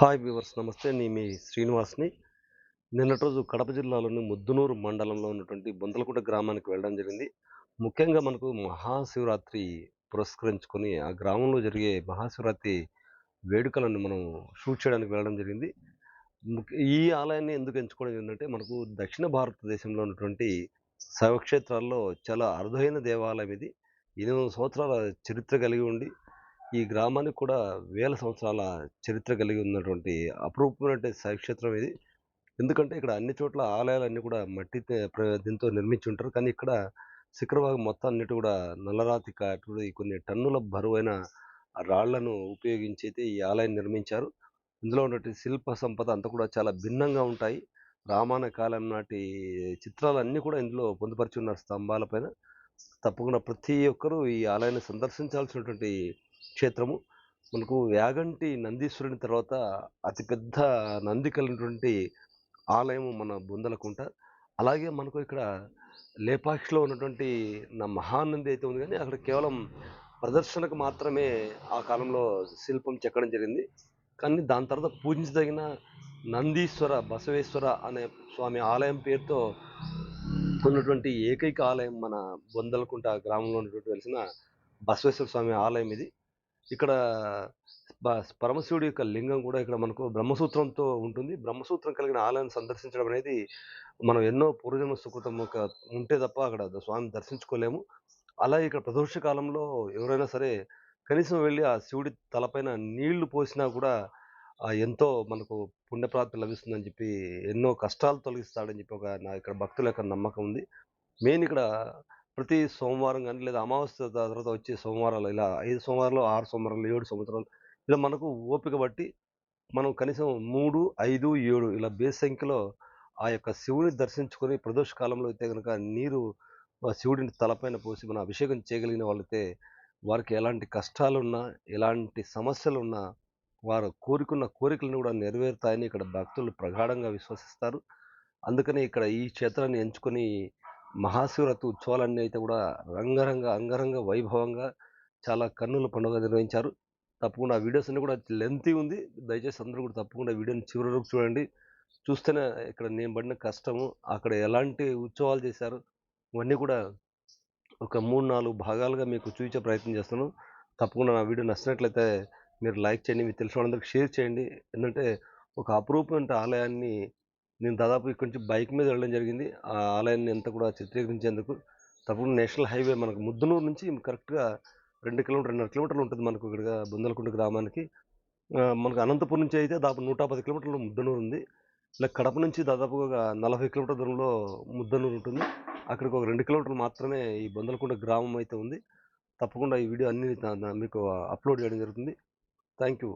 Hi viewers, నమస్తే. నేను మీ శ్రీనివాస్ని. నిన్నటి రోజు కడప జిల్లాలోని ముద్దునూరు మండలంలో ఉన్నటువంటి బొంతలకుంట గ్రామానికి వెళ్ళడం జరిగింది. ముఖ్యంగా మనకు మహాశివరాత్రి పురస్కరించుకొని ఆ గ్రామంలో జరిగే మహాశివరాత్రి వేడుకలను మనం షూట్ చేయడానికి వెళ్ళడం జరిగింది. ఈ ఆలయాన్ని ఎందుకు ఎంచుకోవడం ఏంటంటే, మనకు దక్షిణ భారతదేశంలో ఉన్నటువంటి శైవక్షేత్రాల్లో చాలా అరుదైన దేవాలయం ఇది. 800 సంవత్సరాల చరిత్ర కలిగి ఉండి, ఈ గ్రామానికి కూడా వేల సంవత్సరాల చరిత్ర కలిగి ఉన్నటువంటి అపురూపమైనటువంటి శైవక్షేత్రం ఇది. ఎందుకంటే ఇక్కడ అన్ని చోట్ల ఆలయాలన్నీ కూడా మట్టి దీంతో నిర్మించి ఉంటారు. కానీ ఇక్కడ శిఖర భాగం మొత్తం అన్నిటి కూడా నల్లరాతి కొన్ని టన్నుల బరువైన రాళ్లను ఉపయోగించి అయితే ఈ ఆలయాన్ని నిర్మించారు. ఇందులో ఉన్నటువంటి శిల్ప సంపద అంతా కూడా చాలా భిన్నంగా ఉంటాయి. రామాయణ కాలం నాటి చిత్రాలన్నీ కూడా ఇందులో పొందుపరిచి ఉన్నారు స్తంభాల పైన. తప్పకుండా ప్రతి ఒక్కరూ ఈ ఆలయాన్ని సందర్శించాల్సినటువంటి క్షేత్రము. మనకు యాగంటి నందీశ్వరుని తర్వాత అతిపెద్ద నంది కలిగినటువంటి ఆలయం మన బొందలకుంట. అలాగే మనకు ఇక్కడ లేపాక్షిలో ఉన్నటువంటి మహానంది అయితే ఉంది, కానీ అక్కడ కేవలం ప్రదర్శనకు మాత్రమే ఆ కాలంలో శిల్పం చెక్కడం జరిగింది. కానీ దాని తర్వాత పూజించదగిన నందీశ్వర బసవేశ్వర అనే స్వామి ఆలయం పేరుతో ఉన్నటువంటి ఏకైక ఆలయం మన బొందలకుంట గ్రామంలో ఉన్నటువంటి వెలిసిన బసవేశ్వర స్వామి ఆలయం ఇది. ఇక్కడ పరమశివుడి యొక్క లింగం కూడా ఇక్కడ మనకు బ్రహ్మసూత్రంతో ఉంటుంది. బ్రహ్మసూత్రం కలిగిన ఆలయాన్ని సందర్శించడం అనేది మనం ఎన్నో పూర్వజన్మ సుకృతం ఉంటే తప్ప అక్కడ స్వామిని దర్శించుకోలేము. అలాగే ఇక్కడ ప్రదోష కాలంలో ఎవరైనా సరే కనీసం వెళ్ళి ఆ శివుడి తలపైన నీళ్లు పోసినా కూడా ఎంతో మనకు పుణ్యప్రాప్తి లభిస్తుందని చెప్పి, ఎన్నో కష్టాలు తొలగిస్తాడని చెప్పి ఇక్కడ భక్తుల యొక్క నమ్మకం ఉంది. మెయిన్ ఇక్కడ ప్రతి సోమవారం కానీ లేదా అమావాస్య తర్వాత వచ్చే సోమవారాలు, ఇలా 5 సోమవారాలు, 6 సోమవారాలు, 7 సంవత్సరాలు, ఇలా మనకు ఓపిక బట్టి మనం కనీసం 3, 5, 7 ఇలా బేస్ సంఖ్యలో ఆ యొక్క శివుని దర్శించుకొని ప్రదోష కాలంలో అయితే కనుక నీరు శివుడిని తలపైన పోసి మనం అభిషేకం చేయగలిగిన వాళ్ళైతే వారికి ఎలాంటి కష్టాలున్నా, ఎలాంటి సమస్యలున్నా వారు కోరుకున్న కోరికలను కూడా నెరవేరుతాయని ఇక్కడ భక్తులు ప్రగాఢంగా విశ్వసిస్తారు. అందుకని ఇక్కడ ఈ క్షేత్రాన్ని ఎంచుకొని మహాశివరాత్రి ఉత్సవాలన్నీ అయితే కూడా అంగరంగ వైభవంగా చాలా కన్నుల పండుగ నిర్వహించారు. తప్పకుండా ఆ వీడియోస్ అన్నీ కూడా లెంతీ ఉంది. దయచేసి అందరూ కూడా తప్పకుండా వీడియోని చివరి వరకు చూడండి. చూస్తేనే ఇక్కడ నేను పడిన కష్టము, అక్కడ ఎలాంటి ఉత్సవాలు చేశారు, ఇవన్నీ కూడా ఒక 3, 4 భాగాలుగా మీకు చూపించే ప్రయత్నం చేస్తున్నాను. తప్పకుండా నా వీడియో నచ్చినట్లయితే మీరు లైక్ చేయండి, మీకు తెలిసిన వాళ్ళందరికీ షేర్ చేయండి. ఎందుకంటే ఒక అపురూపమైన ఆలయాన్ని నేను దాదాపు ఇక్కడి నుంచి బైక్ మీద వెళ్ళడం జరిగింది. ఆ ఆలయాన్ని అంతా కూడా చిత్రీకరించేందుకు. తప్పకుండా నేషనల్ హైవే మనకు ముద్దునూరు నుంచి కరెక్ట్గా 2 కిలోమీటర్ 2.5 కిలోమీటర్లు ఉంటుంది మనకు ఇక్కడ బొందలకుంట గ్రామానికి. మనకు అనంతపురం నుంచి అయితే దాదాపు 110 కిలోమీటర్లు ముద్దనూరు ఉంది. ఇలా కడప నుంచి దాదాపుగా 40 కిలోమీటర్ల దూరంలో ముద్దనూరు ఉంటుంది. అక్కడికి ఒక 2 కిలోమీటర్లు మాత్రమే ఈ బొందలకుంట గ్రామం అయితే ఉంది. తప్పకుండా ఈ వీడియో అన్ని మీకు అప్లోడ్ చేయడం జరుగుతుంది. Thank you.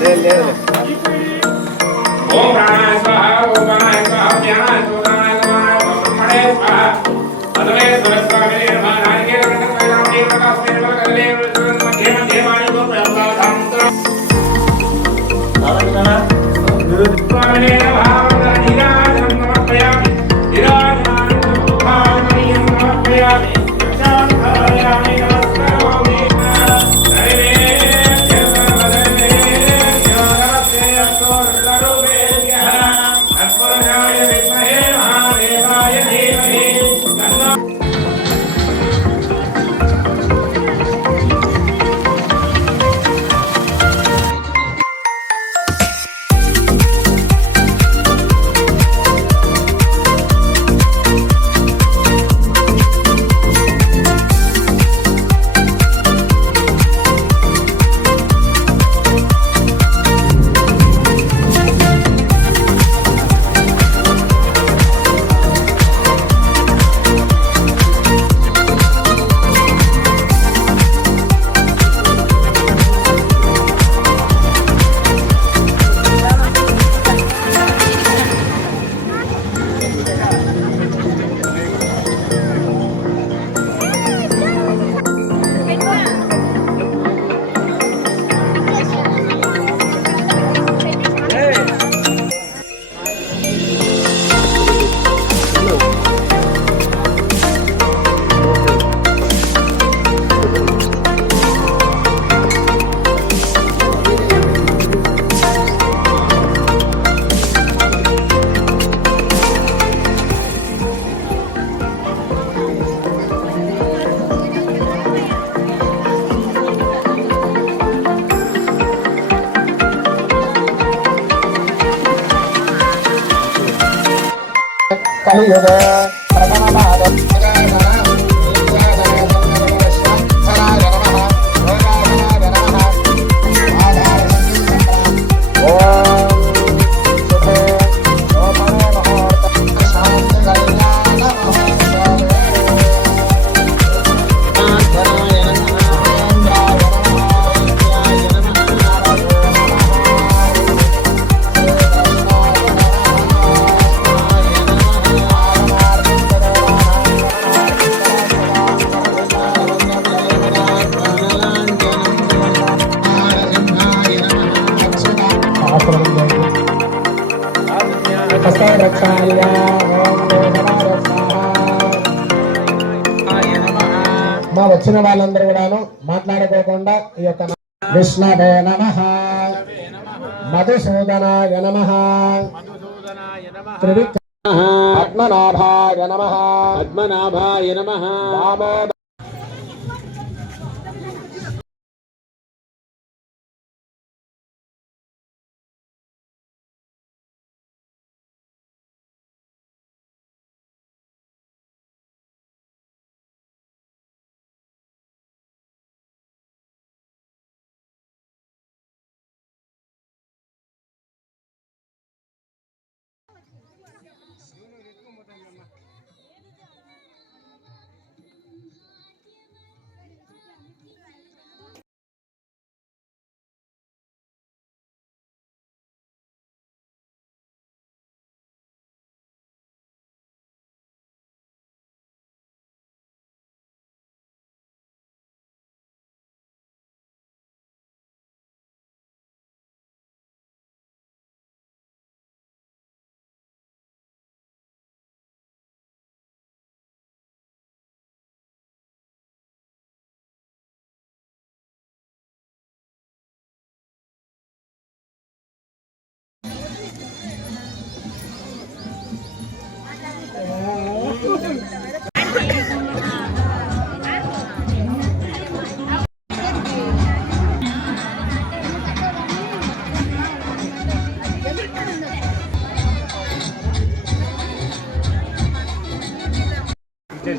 ओम प्राणाय स्वाहा ओम प्राणाय स्वाहा ध्यानाय स्वाहा ब्रह्मणे स्वाहा अदमे सरस्वती नमः नारिकेल कंदम देव प्रकाश देव कले मध्य मध्य वाणी को प्रभा धाम नारायण स्वामिने नमः नीराजनं समर्पयामि नीराजनं सुखाय समर्पयामि शांतायामि नमस्करोमि కలియుగ ప్రథమ పాదం మా వచ్చిన వాళ్ళందరూ కూడాను మాట్లాడుకోకుండా ఈ యొక్క విష్ణవే నమః మధుసూదనాయ నమః పద్మనాభాయ నమః పద్మనాభాయ నమః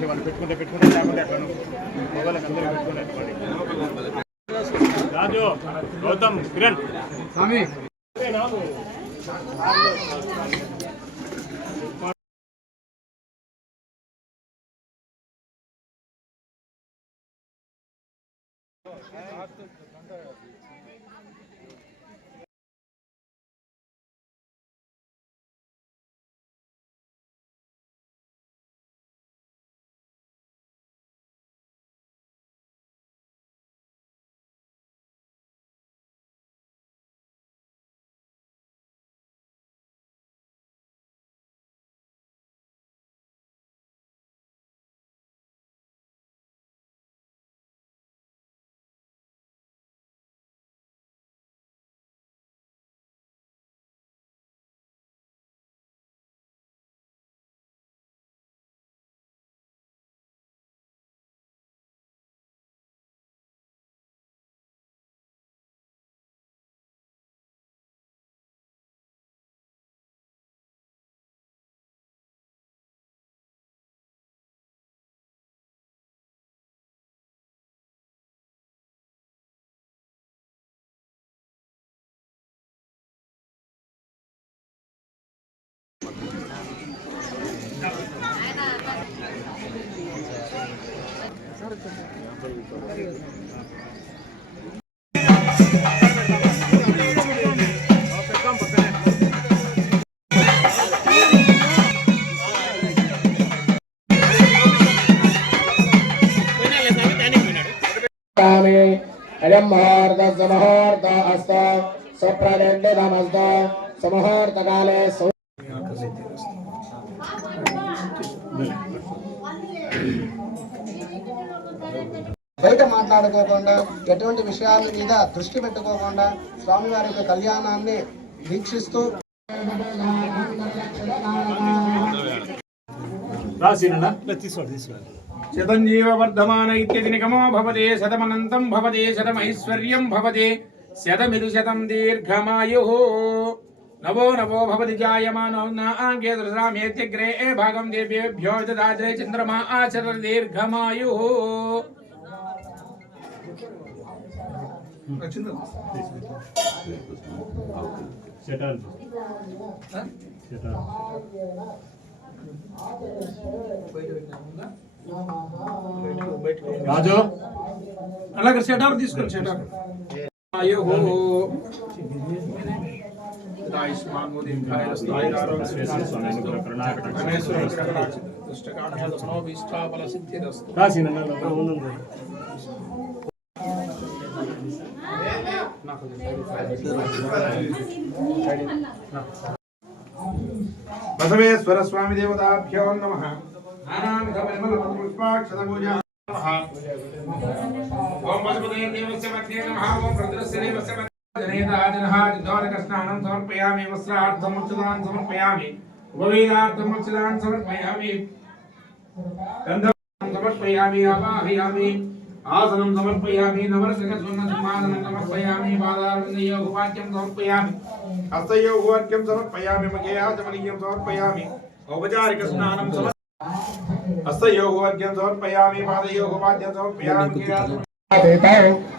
వాళ్ళు పెట్టుకుంటే లేకుండా ఎట్లా మొబైల్ అందరూ పెట్టుకుని రాజు గౌతమ్ కిరణ్ స్వామి अयं मुहूर्तस्य मुहूर्त अस्त सुप्रदण्डितमस्त सुमुहूर्तकाले బయట మాట్లాడుకోకుండా ఎటువంటి విషయాల మీద దృష్టి పెట్టుకోకుండా స్వామివారి యొక్క కళ్యాణాన్ని వీక్షిస్తూ శతంజీవ వర్ధమాన ఇత్యది నిగమో భవతే శతమనంతం భవతే శతమైశ్వర్యం భవతే శతమిదు శతం దీర్ఘమాయుః నవో నవో భవతి జాయమానో నాంగే దృశ్రామేత్యగ్రే భాగం దేవ్యేభ్యో దదాద్రే చంద్రమా ఆచర దీర్ఘమాయుః రాజు అలాగే సెటర్ తీసుకొని సెటర్ ఆయుః ఆయుష్మాన్ దీర్ఘాయ బసవేశ్వర స్వామి దేవతాభ్యో నమః నానావిధ పరిమళ పుష్పాక్షత పూజా నమః ఓం పశుపతే దేవస్య మధ్యే నమః ఓం రుద్రస్య దేవస్య మధ్యే జనేదాజనః దిదోరక స్నానం సమర్పయామి వస్త్రార్థం ఉచ్ఛదాన్ సమర్పయామి ఉపవేదార్థం ఉచ్ఛదాన్ సమర్పయామి గంధం సమర్పయామి ఆవాహయామి ఆసనం సమర్పయామి నవరసక సున్నసమానం సమర్పయామి పాదారవిందయోగవాక్యం సమర్పయామి హస్తయోగవాక్యం సమర్పయామి మగే ఆచమనీయం సమర్పయామి ఔపచారిక స్నానం హస్తయోగవాక్యం సమర్పయామి పాదయోగవాక్యం సమర్పయామి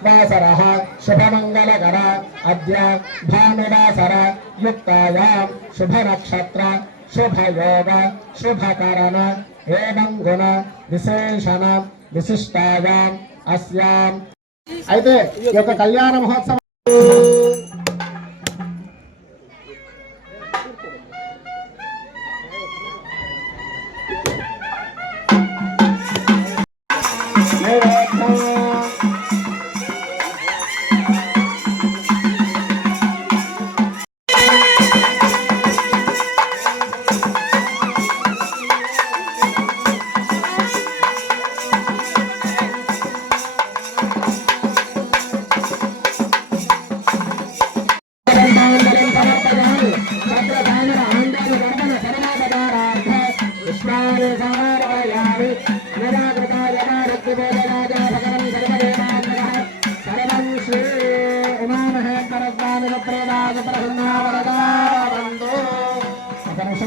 వాసరః శుభమంగళకర అద్య భానువాసర యుక్తాయాం శుభనక్షత్ర శుభయోగ శుభకరణ ఏవం గుణ విశేషణ విశిష్టాయాం అస్యాం. అయితే ఈ యొక్క కళ్యాణ మహోత్సవం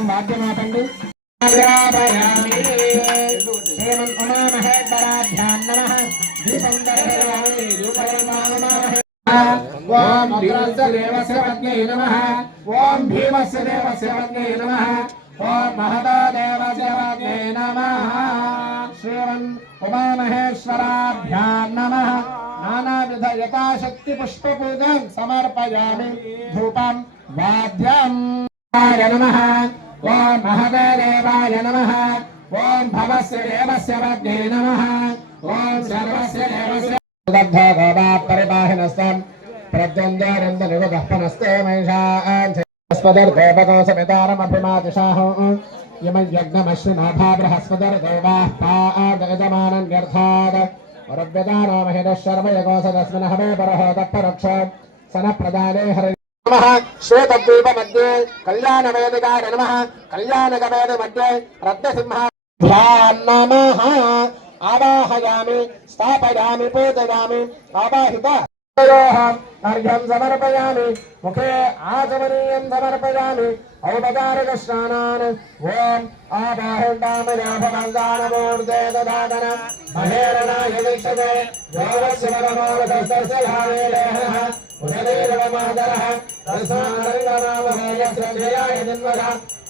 వాద్యమాతండి ఓం భీమస్య దేవస్య పత్న్యై నమః ఓం భీమస్య దేవస్య పత్న్యై నమః ఓం మహదా దేవస్య పత్న్యై నమః శ్రీమన్ ఉమామహేశ్వరాభ్యాం నమః నానావిధ యథాశక్తి పుష్పపూజాం సమర్పయామి ధూపం వాద్యం నమః ఓం మహదేవాయ నమః ఓం భవస్య దేవస్య పత్న్యై నమః ఓం సర్వస్య దేవస్య పరిపాహినస్తం ప్రద్యందానంద నివదఃపనస్తే మహిషాస్పదర్దేవకోసమితారమభిమాతిషాహం యమయజ్ఞమశ్వినాభా బృహస్పతిర్దేవాః పాదయజమానన్యర్థాద్ వరవ్యదానో మహిరః శర్మయకోసదస్మినః మే పరహోదః పరోక్ష సనఃప్రదానే హరి నమః శ్వేతద్వీప మధ్యే కళ్యాణవేదికాయ నమః కళ్యాణకవేది మధ్యే రత్నసింహాభ్యాం నమః ఆవాహయామి స్థాపయామి పూజయామి ఆవాహిత अर्घ्यं समर्पयामि मुखे आचमनीयं समर्पयामि औपचारिक स्नानान् ओम आबाहुण्डामयाभवन्दानमूर्ते ददातन महेरणाय दीक्षते देवस्य परमोदस्तस्य भावेलेहः उददेवमादरः तस्मान्नरङ्गनामहेयस्य जयाय जन्मः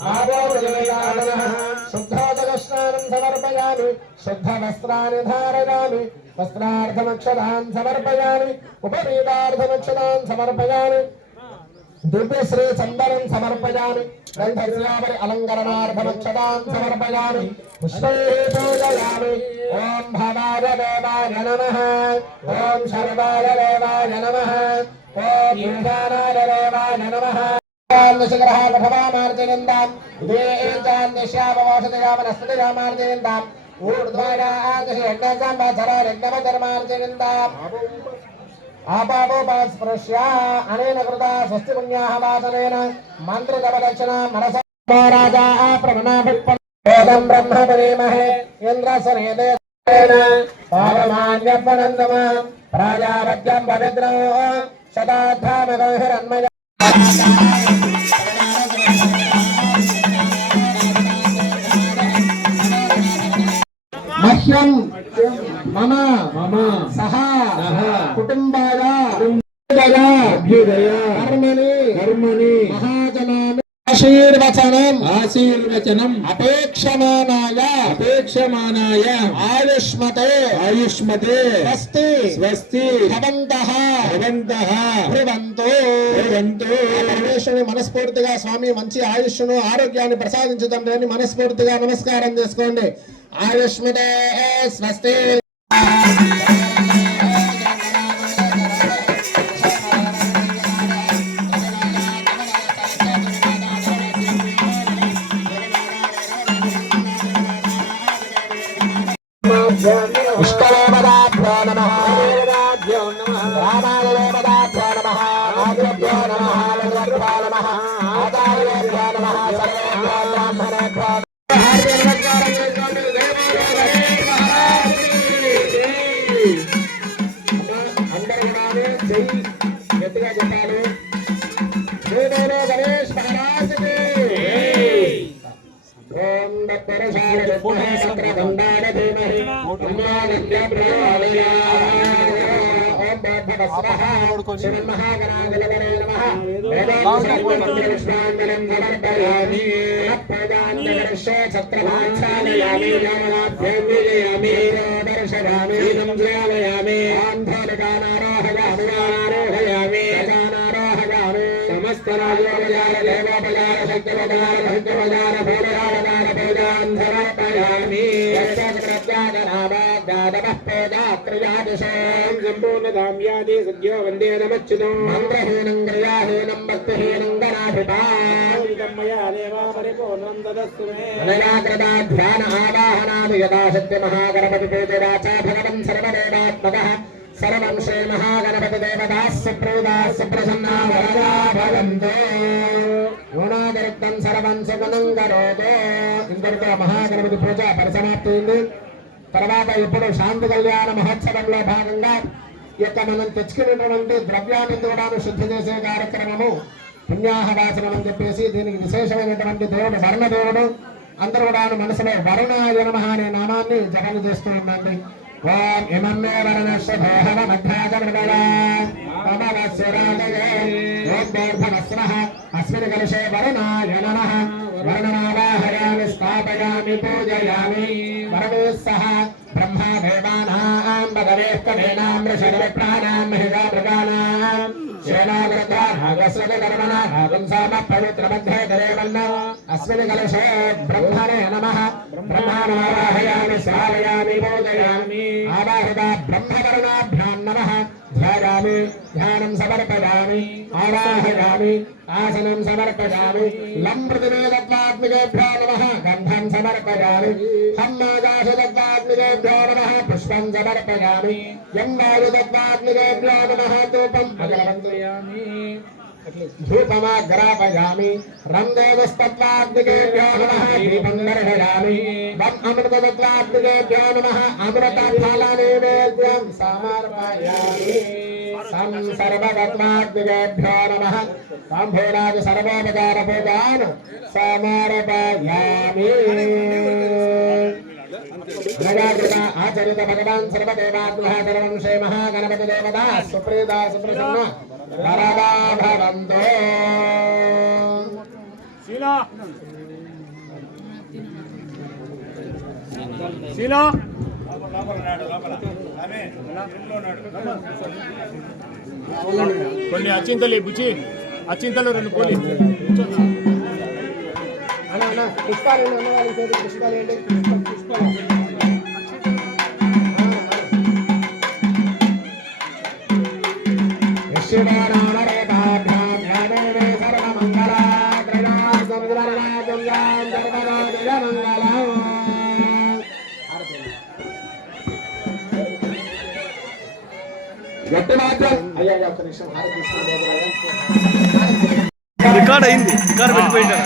आबोधजमेदानः शुद्धोदक स्नानं समर्पयामि సమర్పయామి శుద్ధ వస్త్రాన్ని ధారయామి వస్త్రార్థమక్షరాన్ సమర్పయామి ఉపవీతార్థమక్షరాన్ సమర్పయామి దివ్యశ్రీ చందనం సమర్పయామి గంధశ్యామరి అలంకరణార్థమక్షరాన్ సమర్పయామి పుష్పైః పూజయామి ఓం భవాయ దేవాయ నమః ఓం శర్వాయ దేవాయ నమః ఓం ఈశానాయ దేవాయ నమః శిఖరః కఠమార్జయంతాం ఇదేచాన్యశ్యామవోషధయామనస్పతిరామార్జయంతాం ఊర్ధ్వాయాగశయజ్ఞసంవత్సరాయజ్ఞమధర్మార్జయంతాం ఆపాపోపస్పృశ్య అనేన కృతా స్వస్తి పుణ్యాః వాసనేన మంత్రదపదక్షిణ మనస రాజా ప్రమణాభిపన్నం బ్రహ్మపరీమహే ఇంద్రసనేదేన పావమాన్యపనందమ ప్రాజాపత్యం పవిత్రో శతాధ్యామగహిరణ్మయ మహ్యం మమ సహ కుటుంబాయ కర్మణి మహాజనాని ఆశీర్వచనం అపేక్షమానాయ ఆయుష్మతే స్వస్తి భవంతః పరమేశ్వరుని మనస్ఫూర్తిగా స్వామి మంచి ఆయుష్ను ఆరోగ్యాన్ని ప్రసాదించడం లేని మనస్ఫూర్తిగా నమస్కారం చేసుకోండి. ఆయుష్మతే స్వస్తి. ఇష్టదేవతాభ్యో నమః రామాయణదేవతాభ్యో నమః ఆదిభ్యో నమః లఘుభ్యో నమః ఆచార్యేభ్యో నమః సర్వేభ్యో బ్రాహ్మణేభ్యో గట్టిగా చెప్పాలి. గణేష్ మహారాజ్ ఓం సమస్తరాజోపచార దేవోపచార శక్తిపచార భక్తిపచార భూరరాపచార పూజాన్ సమర్పయామి. సంపూర్ణతాం యాది సద్యో వందే నమచ్యుతం. మంత్రహీనం క్రియాహీనం భక్తిహీనం గణాధిపా మయా దేవా పరిపూర్ణం దదస్తు మే. ధ్యాన ఆవాహనాది యథాశక్తి మహాగణపతి పూజరాచ భగవన్ సర్వదేవాత్మకః సర్వం శ్రీ మహాగణపతి దేవతాః సుప్రీతాః సుప్రసన్నా వరదా భవంతు. గుణాతిరిక్తం సర్వం సుగుణం కరోతు. ఇంతటితో మహాగణపతి పూజ పరిసమాప్తి అయింది. తర్వాత ఇప్పుడు శాంతి కళ్యాణ మహోత్సవంలో భాగంగా ఇక మనం తెచ్చుకున్నటువంటి ద్రవ్యాన్ని కూడా శుద్ధి చేసే కార్యక్రమము పుణ్యాహవాచనం అని చెప్పేసి దీనికి విశేషమైనటువంటి దేవుడు వరుణదేవుడు. అందరూ కూడా మనసులో వరుణాయ నమః అనే నామాన్ని జపం చేస్తూ ఉండండి. ఓం ఇమం మే వరుణశ్వభోహవ మధ్యాచమృగళాస్వరాజయోర్భవస్వః అస్మిన్ కలశే వరుణాయ నమః. వరుణమావాహయామి స్థాపయామి పూజయామి. వరుణేః సహ బ్రహ్మా దేవానాం భగవేః కవేనాం ఋషిర్విప్రాణాం మహిషా మృగాణాం పవిత్రమధ్యే దేవన్న అస్మిన్ కలశే బ్రహ్మణే నమః. బ్రహ్మావాహయామి శ్రావయామి పూజయామి. ఆవాహిత బ్రహ్మవరుణాభ్యాం నమః. ధ్యాయామి ధ్యానం సమర్పయామి. ఆవాహయామి ఆసనం సమర్పయామి. లం పృథివీతత్వాత్మికేభ్యో నమః. గంధం సమర్పయామి. హమ్మాకాశతత్వాత్మికేభ్యో నమః. పుష్పం సమర్పయామి. యం వాయుతత్వాత్మికేభ్యో నమః. ధూపం అగరవత్రయామి. ధూపమాగ్రాపయామి. రం దేవస్తత్వాత్మికేభ్యో నమః. దీపం దర్శయామి. వం అమృతతత్వాత్మికేభ్యో నమః. అమృతఫలనైవేద్యం సమర్పయామి. సం సర్వతత్వాత్మికేభ్యో నమః. తాంబూలాది సర్వోపచార పూజాన్ సమర్పయామి. ఆచరిత భగవాన్ సర్వదేవాత్మః సర్వం శ్రీ మహాగణపతి దేవతా సుప్రీతా సుప్రసన్న వరదా భవంతు. శీలో కొన్ని అచ్చింతలు బుచ్చి అచ్చింతలు 2 పూలి పుష్పాలు పుష్పాలు ఏంటి పుష్పాలు రికార్డ్ అయింది, రికార్డ్ పెట్టిపోయింటారు.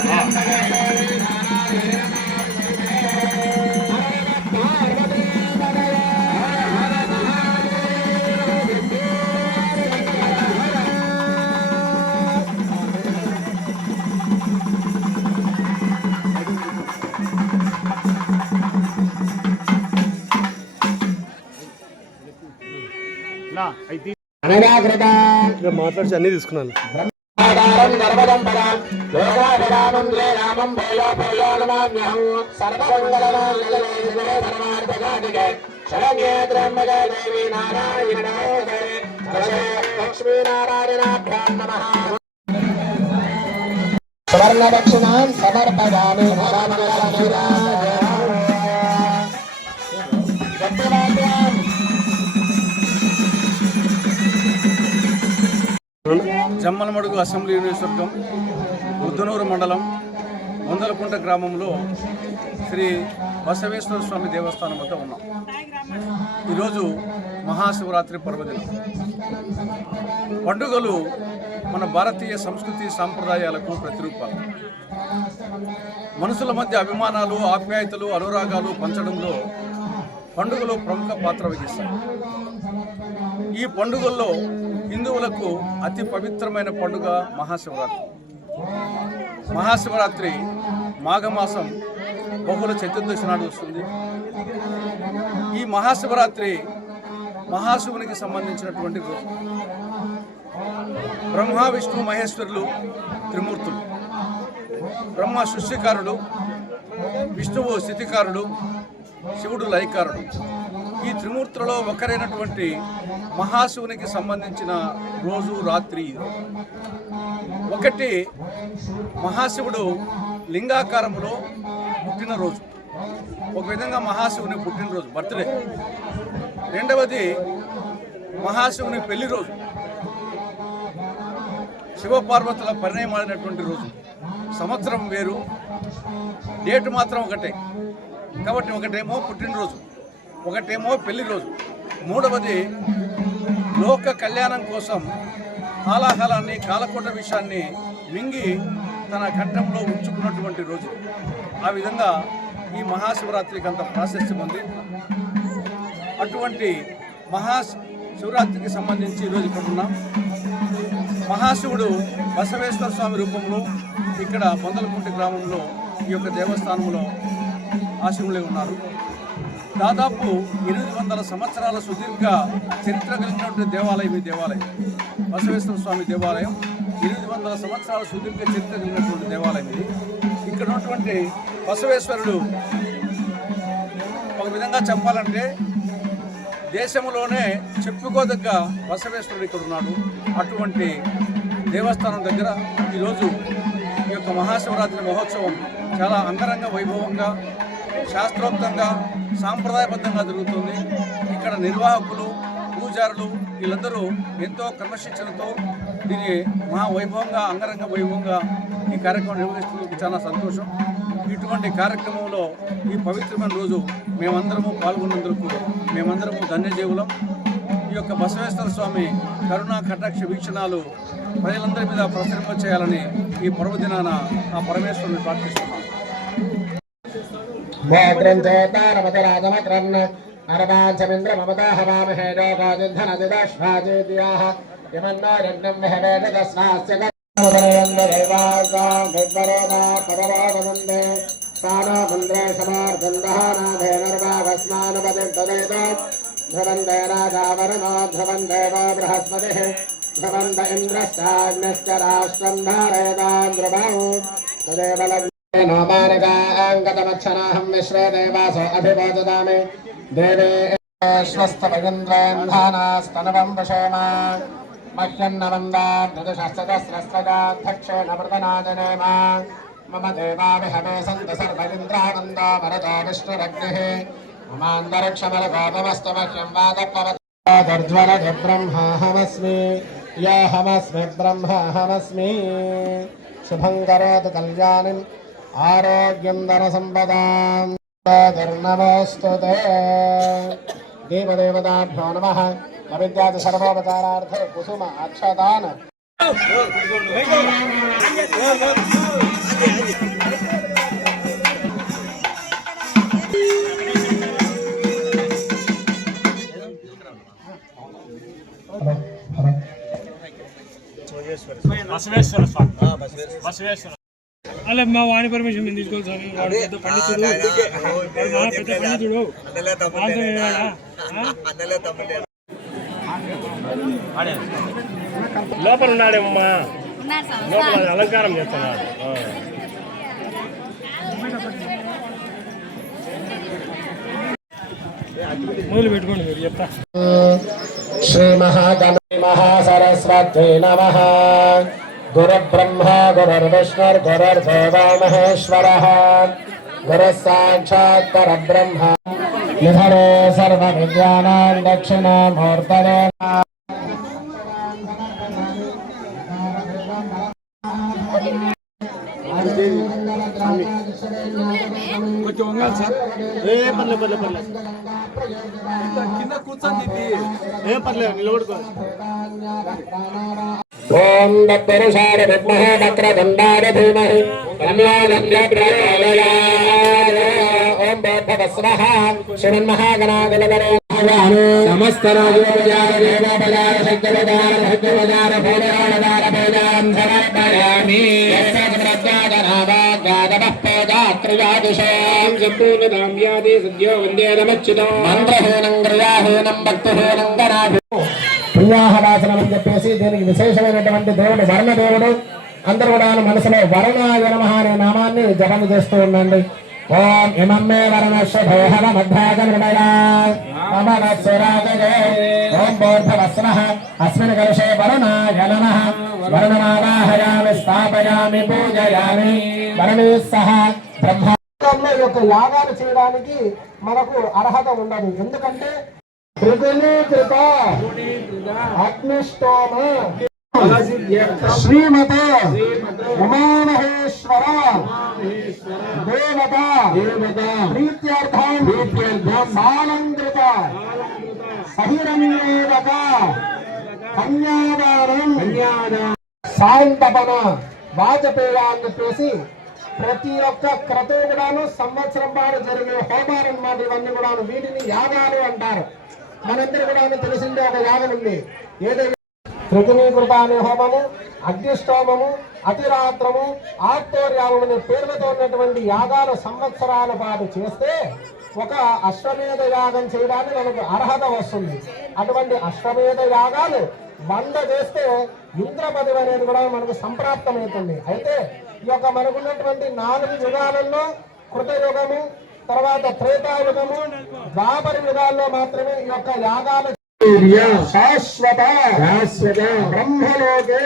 మాట్లాడి అన్ని తీసుకున్నాను. స్వర్ణదక్షిణాం సమర్పయామి. జమ్మలమడుగు అసెంబ్లీ నియోజకవర్గం ముద్దనూరు మండలం ముందలకుంట గ్రామంలో శ్రీ బసవేశ్వర స్వామి దేవస్థానం వద్ద ఉన్నాం. ఈరోజు మహాశివరాత్రి పర్వదినం. పండుగలు మన భారతీయ సంస్కృతి సాంప్రదాయాలకు ప్రతిరూపాలు. మనుషుల మధ్య అభిమానాలు, ఆప్యాయతలు, అనురాగాలు పంచడంలో పండుగలు ప్రముఖ పాత్ర వహిస్తాయి. ఈ పండుగల్లో హిందువులకు అతి పవిత్రమైన పండుగ మహాశివరాత్రి. మహాశివరాత్రి మాఘమాసం బహుళ చతుర్దశి నాడు వస్తుంది. ఈ మహాశివరాత్రి మహాశివునికి సంబంధించినటువంటి రోజు. బ్రహ్మ విష్ణు మహేశ్వరులు త్రిమూర్తులు. బ్రహ్మ సృష్టికారుడు, విష్ణువు స్థితికారుడు, శివుడు లయకారుడు. ఈ త్రిమూర్తులలో ఒకరైనటువంటి మహాశివునికి సంబంధించిన రోజు రాత్రి. ఒకటి, మహాశివుడు లింగాకారములో పుట్టినరోజు, ఒక విధంగా మహాశివుని పుట్టినరోజు, బర్త్డే. రెండవది మహాశివుని పెళ్లి రోజు, శివపార్వతుల పరిణయమాడినటువంటి రోజు. సంవత్సరం వేరు, డేటు మాత్రం ఒకటే. కాబట్టి ఒకటేమో పుట్టినరోజు, ఒకటేమో పెళ్లి రోజు. మూడవది లోక కళ్యాణం కోసం హాలాహలాన్ని, కాలకోట విషయాన్ని మింగి తన కంఠంలో ఉంచుకున్నటువంటి రోజు. ఆ విధంగా ఈ మహాశివరాత్రికి అంత ప్రాశస్త్యం ఉంది. అటువంటి మహాశివరాత్రికి సంబంధించి ఈరోజు ఇక్కడ ఉన్నాం. మహాశివుడు బసవేశ్వర స్వామి రూపంలో ఇక్కడ పొందలకుంటి గ్రామంలో ఈ యొక్క దేవస్థానంలో ఆశీనులై ఉన్నారు. దాదాపు 800 సంవత్సరాల సుదీర్ఘ చరిత్ర కలిగినటువంటి దేవాలయం ఈ దేవాలయం. బసవేశ్వర స్వామి దేవాలయం 800 సంవత్సరాల సుదీర్ఘ చరిత్ర కలిగినటువంటి దేవాలయం ఇది. ఇక్కడ ఉన్నటువంటి బసవేశ్వరుడు ఒక విధంగా చెప్పాలంటే దేశంలోనే చెప్పుకోదగ్గ బసవేశ్వరుడు ఇక్కడ ఉన్నాడు. అటువంటి దేవస్థానం దగ్గర ఈరోజు ఈ యొక్క మహాశివరాత్రి మహోత్సవం చాలా అంగరంగ వైభవంగా, శాస్త్రోక్తంగా, సాంప్రదాయబద్ధంగా జరుగుతుంది. ఇక్కడ నిర్వాహకులు, పూజారులు వీళ్ళందరూ ఎంతో క్రమశిక్షణతో దీన్ని మహావైభవంగా, అంగరంగ వైభవంగా ఈ కార్యక్రమం నిర్వహిస్తున్నందుకు చాలా సంతోషం. ఇటువంటి కార్యక్రమంలో ఈ పవిత్రమైన రోజు మేమందరము పాల్గొన్నందుకు మేమందరము ధన్యజీవులం. ఈ యొక్క బసవేశ్వర స్వామి కరుణా కటాక్ష వీక్షణాలు ప్రజలందరి మీద ప్రసరింప చేయాలని ఈ పర్వదినాన ఆ పరమేశ్వరుని ప్రార్థిస్తున్నాను. ధ్రువందే రాజావరుణో ధ్రువం దేవో బృహస్పతిః ధ్రువంద ఇంద్రశ్చాగ్నిశ్చ రాష్ట్రం ధారయతాం ధ్రువౌ తదేవ नामानिकाङ्गतमक्षराहं विश्वे देवासो अभिभोजदामि देवे स्वस्तभगन्द्रेन्धानास्तनवं वशेम मह्यन्नवन्दाद्दशस्रदस्रस्रदाध्यक्षेण वृतनादनेम मम देवाविहवे सन्तु सर्वगिन्द्रानन्दो भरतो विष्णुरग्निः ममान्तरिक्षमलगोपमस्तु मह्यं वादप्रवद्ब्रह्माहमस्मि याहमस्मि ब्रह्माहमस्मि शुभं करोतु कल्याणिम् आरोग्यं धनसम्पदां धर्मस्तु ते देवदेवताभ्यो नमः अविद्यादि सर्वोपचारार्थे कुसुम अक्षदान బసవేశ్వర స్వామి బసవేశ్వర అలా మా వాణి పర్మిషన్ మేము తీసుకోవాలి స్వామి వాడు పెద్ద పండితుడు వాడు పెద్ద పండితుడు లోపల ఉన్నాడేమ్మా లోపల అలంకారం చేస్తున్నాడు మొదలు పెట్టుకోండి మీరు చెప్తా श्री महागणपति महासरस्वती नमः गुरुब्रह्मा गुरुर्विष्णुर्गुरुर्देवो महेश्वरः गुरुः साक्षात् परब्रह्म निधने सर्वविद्यानां दक्षिणामूर्तये కొంచెం ఉండాలి సార్ కింద కూర్చొని ఏం పర్లేదు నిలబడుకో ओम तत्पुरुषाय विद्महे वक्रतुण्डाय धीमहि तन्नो प्रचोदयात् ओम भूर्भुवस्वः श्रीमन्महागणाधिपतये समस्त राजोपचार देवोपचार शक्तिपचार भक्तिपचार भूषाणदार पूजां समर्पयामि यस्य प्रज्ञातनावाग्गादवः पूजात्रयादिशोऽहं सम्पूर्णतां याति सद्यो वन्दे नमच्युतो मन्त्रहीनं क्रियाहीनं भक्तिहीनं गणाभि పుణ్యాహవాసనం అని చెప్పేసి దీనికి విశేషమైనటువంటి దేవుడు వరుణదేవుడు. అందరూ కూడా మనసులో వరుణాయ నమః అనే నామాన్ని జపం చేస్తూ ఉండండి. ఓం ఇమం మే వరుణశ్వభేహవ మధ్యాగమృణయా మమ వత్సరాజే ఓం భూర్భువస్వః అస్మిన్ కలశే వరుణాయ నమః వరుణమావాహయామి స్థాపయామి పూజయామి వరుణే సహ బ్రహ్మ యొక్క యాగాలు చేయడానికి మనకు అర్హత ఉండదు. ఎందుకంటే త్రిగుణీకృత అగ్నిష్టోమ శ్రీమతే ఉమామహేశ్వర దేవత ప్రీత్యర్థం సాలంకృత సహిరంగేవక కన్యాదానం సాయంతపన వాజపేయ అని చెప్పేసి ప్రతి ఒక్క క్రతువు కూడాను సంవత్సరం పాటు జరిగే హోమాలు అన్నమాట. ఇవన్నీ కూడాను వీటిని యాగాలు అంటారు. మనందరూ కూడా తెలిసిందే ఒక యాగం ఉంది. ఏదైనా త్రిగుణీకృత అనే హోమము, అగ్నిష్టోమము, అతిరాత్రము, ఆప్తోర్యాగం అనే పేర్లతో ఉన్నటువంటి యాగాలు సంవత్సరాల పాటు చేస్తే ఒక అశ్వమేధ యాగం చేయడానికి మనకు అర్హత వస్తుంది. అటువంటి అశ్వమేధ యాగాలు 100 చేస్తే ఇంద్ర పదవి అనేది కూడా మనకు సంప్రాప్తమవుతుంది. అయితే ఈ యొక్క మనకున్నటువంటి 4 యుగాలలో కృతయుగము, తర్వాత త్రేతాయుగము, ద్వాపర యుగాల్లో మాత్రమే ఈ యొక్క యాగాలు శాశ్వత బ్రహ్మలోకే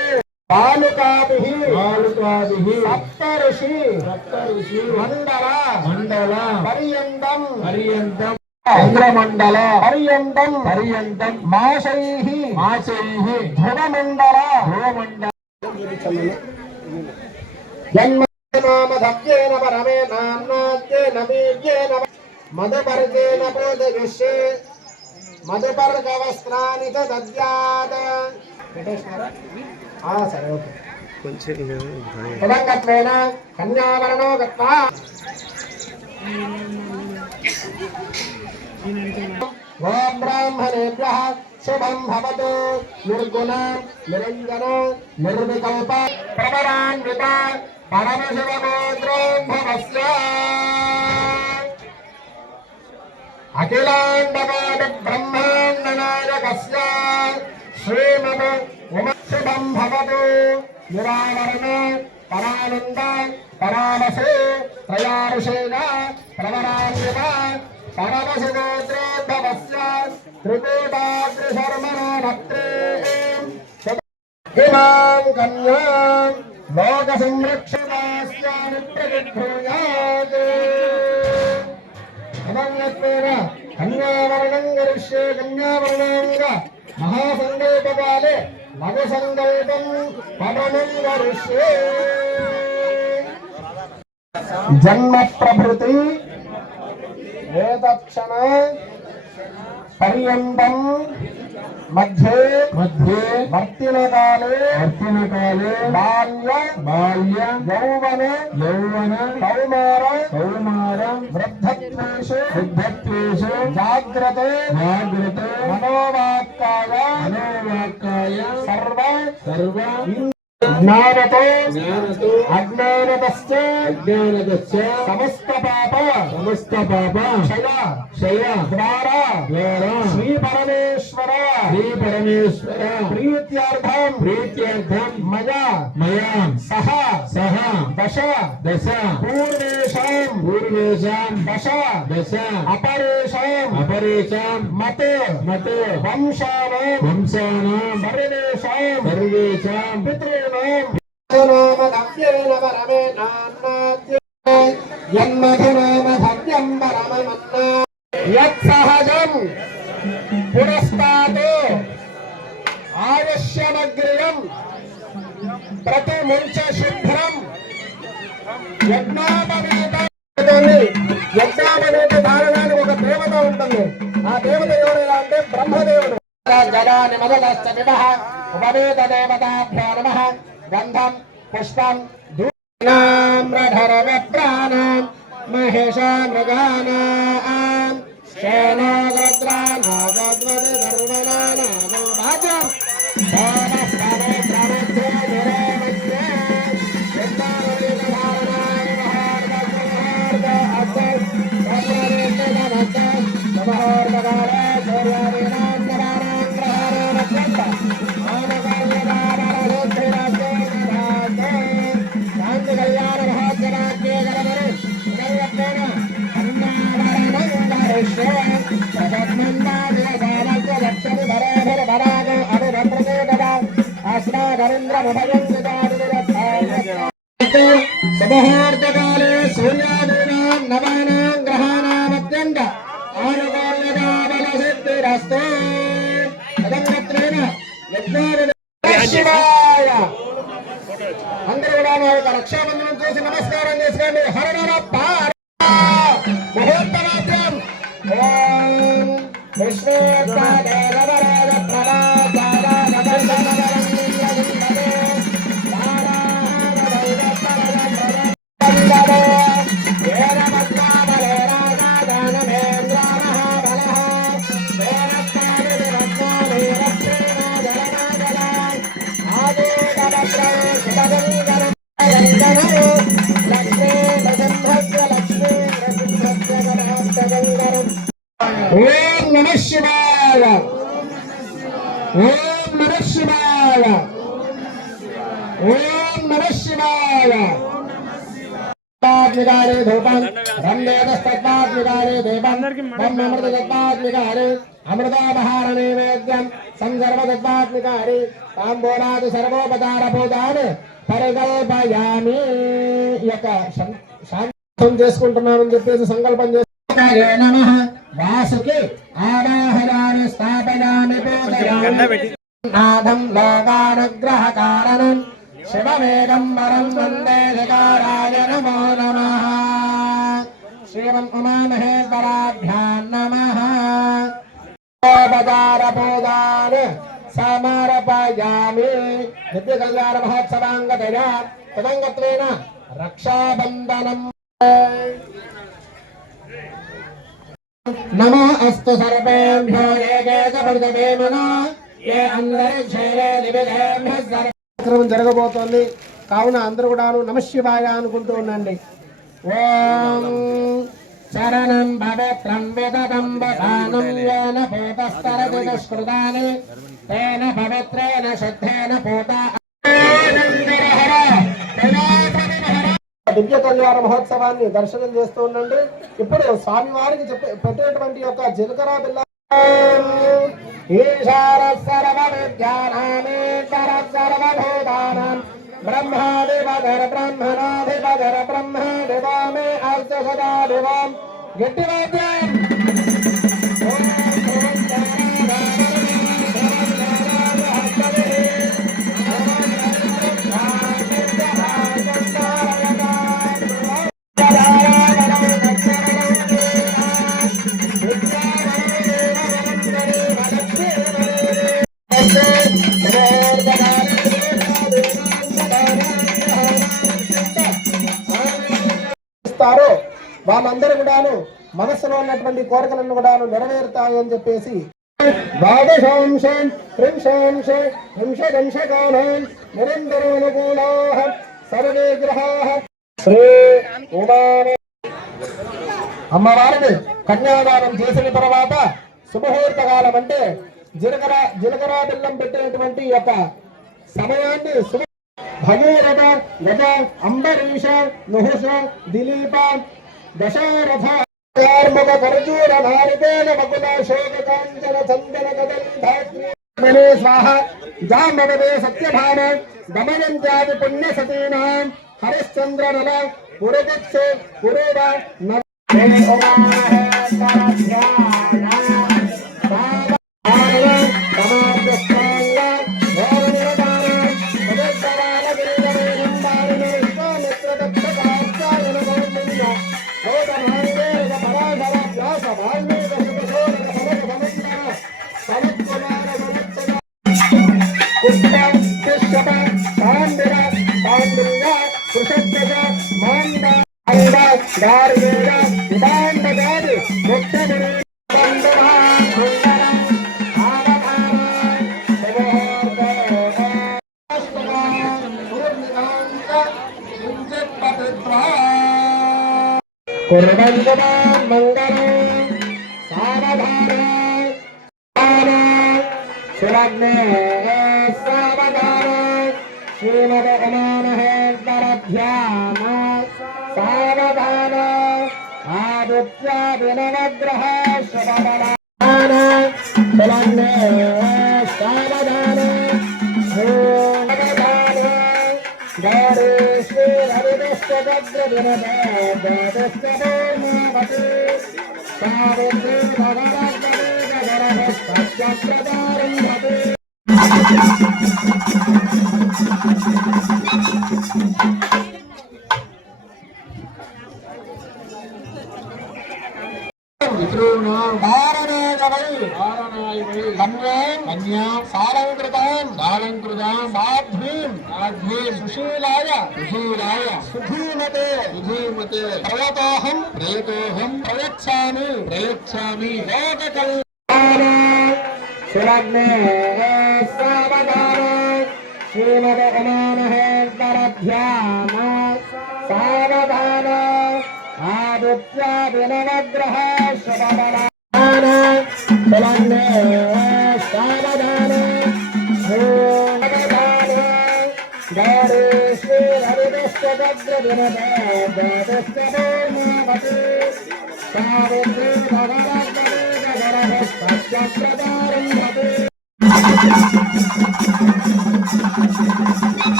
బాలుకాభిః సప్తఋషి మండల పర్యంతం చంద్రమండల పర్యంతం మాసైః ధ్రువమండల జన్మనామధవ్యేన పరమేనాన్నాద్యేన వీర్యేన మధుపర్గేణ పూజయిష్యే మధుపర్గవస్త్రాని చ దద్యాత్. సరే ఓకే. తదంగత్వేన కన్యావరణో గత్వా ఓం బ్రాహ్మణేభ్యః శుభం భవతు నిర్గుణ నిరంజన నిర్వికల్ప ప్రవరాన్విత పరమశివగోత్రోద్భవస్య అఖిలాండకోటి బ్రహ్మాండ నాయకస్య శ్రీమద్ ఉమ శుభం భవతు నిరావరణ పరానంద పరామసే త్రయారుషేణ ప్రవరాన్యమ పరమసుగోత్రోద్భవస్య త్రికూటాగ్రశర్మణోనత్రే ఇమాం కన్యాం లోక సంరక్షణాస్యామి ప్రతిభూయాత్ అమర్యత్వేన కన్యావరణం గరిష్యే కన్యావరణంగా మహాసంకల్పకాలే మగ సంకల్పం పవనం గరిష్యే జన్మ ప్రభృతి ఏతక్షణ పర్యంతం మధ్యే వర్తినకాలే బాల్య యౌవన కౌమార వృద్ధత్వేషు జాగ్రత్త మనోవాక్కాయ సర్వ జ్ఞానతో అజ్ఞానతశ్చ సమస్త పాప క్షయ ద్వారా శ్రీ పరమేశ్వర ప్రీత్యర్థం మయా సహ దశ పూర్వేషాం దశ అపరేషాం మత్ వంశానాం సర్వేషాం పితॄణాం నామధవ్యేన పరమేనాన్నాద్య యన్మధనామధవ్యం పరమమన్నా యత్సహజం పురస్తాత్ ఆయుష్యమగ్రియం ప్రతిముంచ శుభ్రం యజ్ఞాపవేత ధారణానికి ఒక దేవత ఉంటుంది. ఆ దేవత ఎవరైనా అంటే బ్రహ్మదేవుడు. జగాని మొదలశ్చ వివహ ఉపవేద దేవతాభ్యో నమః గంధం పుష్పం ధూనాం మహేశామృగానాం శేనో గద్రానాగద్వది సర్వనానామో భాజం సోమస్తమే ప్రవృద్ధే నిరేమన్యే యజ్ఞావలీన ధారణాయ మహార్ద అద్దం సర్వరేత నమః సమహోర్దగారే సూర్యాదీనాం నవానాం గ్రహాణాం అత్యంత ఆనగార్యదానరసిద్ధిరస్తే నిరాతే శాంతి కళ్యాణ మహోత్సవాఖ్యే గణమరి సంగత్తేన అన్నావరణం గరిష్యే ప్రజన్మందాదియ సామర్థ్య లక్ష్మి భరేభర భరాగ అభిరప్రదే దదా అస్మాకరింద్రముభయం సమహోర్దకాలే సూర్యాదీనాం నవానాం గ్రహాణామత్యంత ఆనుకూల్యతాబలసిద్ధిరస్తు తదంగత్రేణ శివాయ. అందరూ కూడా మా యొక్క రక్షాబంధనం చూసి నమస్కారం చేసుకోండి. హర ముహూర్తమాత్రం ఓం విశ్వేత్తాదేవరాజ ఓం నమః శివాయ. ఓం నమః శివాయ. ఓం నమః శివాయ. తత్వాత్మికారే ధూపం రందేతస్తత్వాత్మికారే దీపం బ్రహ్మమృతత్వాత్మికారే అమృతాపహార నైవేద్యం సంసర్వతత్వాత్మికారే తాంబూలాది సర్వోపచార పూజాన్ని పరికల్పయామి. ఈ యొక్క శాంతం చేసుకుంటున్నామని చెప్పేసి సంకల్పం చేసి నమః వాసుకి ఆవాహయామి స్థాపయామి పూజయామి నాదం లోకానుగ్రహ కారణం శివమేకంబరం వందే శికారాయ నమో నమః. శ్రీమన్ ఉమామహేశ్వరాభ్యాం నమః. ఉపచార పూజాని సమర్పయామి. నిత్య కళ్యాణ మహోత్సవాంగతయా తదంగత్వేన రక్షాబంధనం. నమో అస్తు సర్వేభ్యో ఏకేకపరితమేమనా ఏ అంతరిక్షేలే దివిజేభ్యః సర్వం జరగబోతోంది. కావున అందరూ కూడాను నమః శివాయ అనుకుంటూ ఉండండి. ఓం శరణం పవిత్రం విదతం వదానం యేన భూతస్తరతి దుష్కృతాని తేన పవిత్రేణ శుద్ధేన భూత దివ్య కళ్యాణ మహోత్సవాన్ని దర్శనం చేస్తూ ఉండండి. ఇప్పుడు స్వామివారికి పెట్టేటువంటి యొక్క జీలకర్ర బిల్ల ఈశాన సర్వ విద్యానామేశ్వర సర్వభూతానాం బ్రహ్మాదిపధర బ్రహ్మణాధిపధర బ్రహ్మదేవో మే అస్తు సదా దేవం గట్టి వాద్యం వాళ్ళందరూ కూడాను మనస్సులో ఉన్నటువంటి కోరికలను కూడాను నెరవేరుతాయని చెప్పేసి ద్వాదశాంశం త్రింశాంశం త్రింశదంశకాలం నిరంతరానుకూలాః సర్వే గ్రహాః శ్రీ ఉమానే అమ్మవారిని కన్యాదానం చేసిన తర్వాత శుభముహూర్త కాలం అంటే జీలకర్ర బెల్లం పెట్టేటువంటి యొక్క సమయాన్ని భగీరథ గజ అంబరీష నుహుష దిలీప దశరథ కార్ముక ఖర్జూర నారికేల బకుల శోక కాంచన చందన కదలి స్వాహ జాంబవదే సత్యభామ దమయంత్యాది పుణ్య సతీనాం హరిశ్చంద్ర నల పురగచ్చే పురూర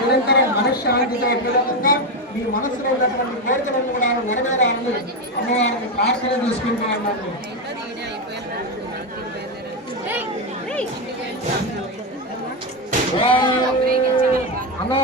నిరంతరం మనశ్శాంతితో మీ మనసులో ఉన్నటువంటి కోరికలను కూడా నెరవేరాలని అమ్మవారిని ప్రార్థన చేసుకుంటూ ఉన్నాను. అన్న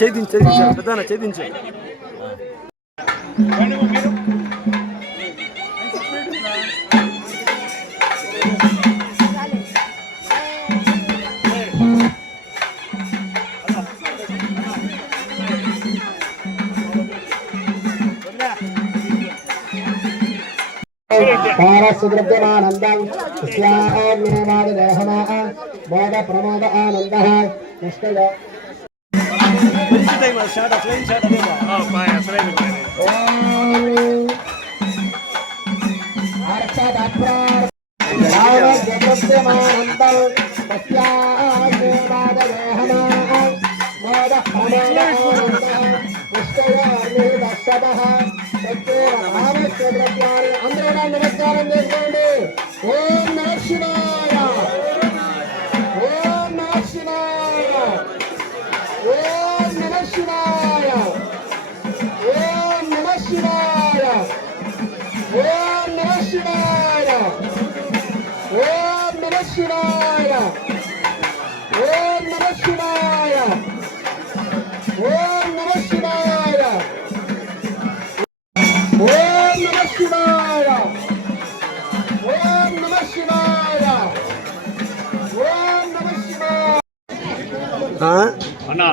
చేయించు పెద్ద చేయించు. पारसुद्रव्यमानन्दं स्याग्निवादिदेहमाः बोध प्रमोद आनन्दः निष्ठय అందరూ నమస్కారం చేసుకోండి. ఓం నమః శివాయ, ఓం నమః శివాయ, ఓం నమః శివాయ, ఓం నమః శివాయ, ఓం నమః శివాయ, ఓం నమః శివాయ, ఓం నమః శివాయ, ఓం నమః శివాయ, ఓం నమః శివాయ, ఓం నమః శివాయ, ఓం నమః శివాయ. అన్నా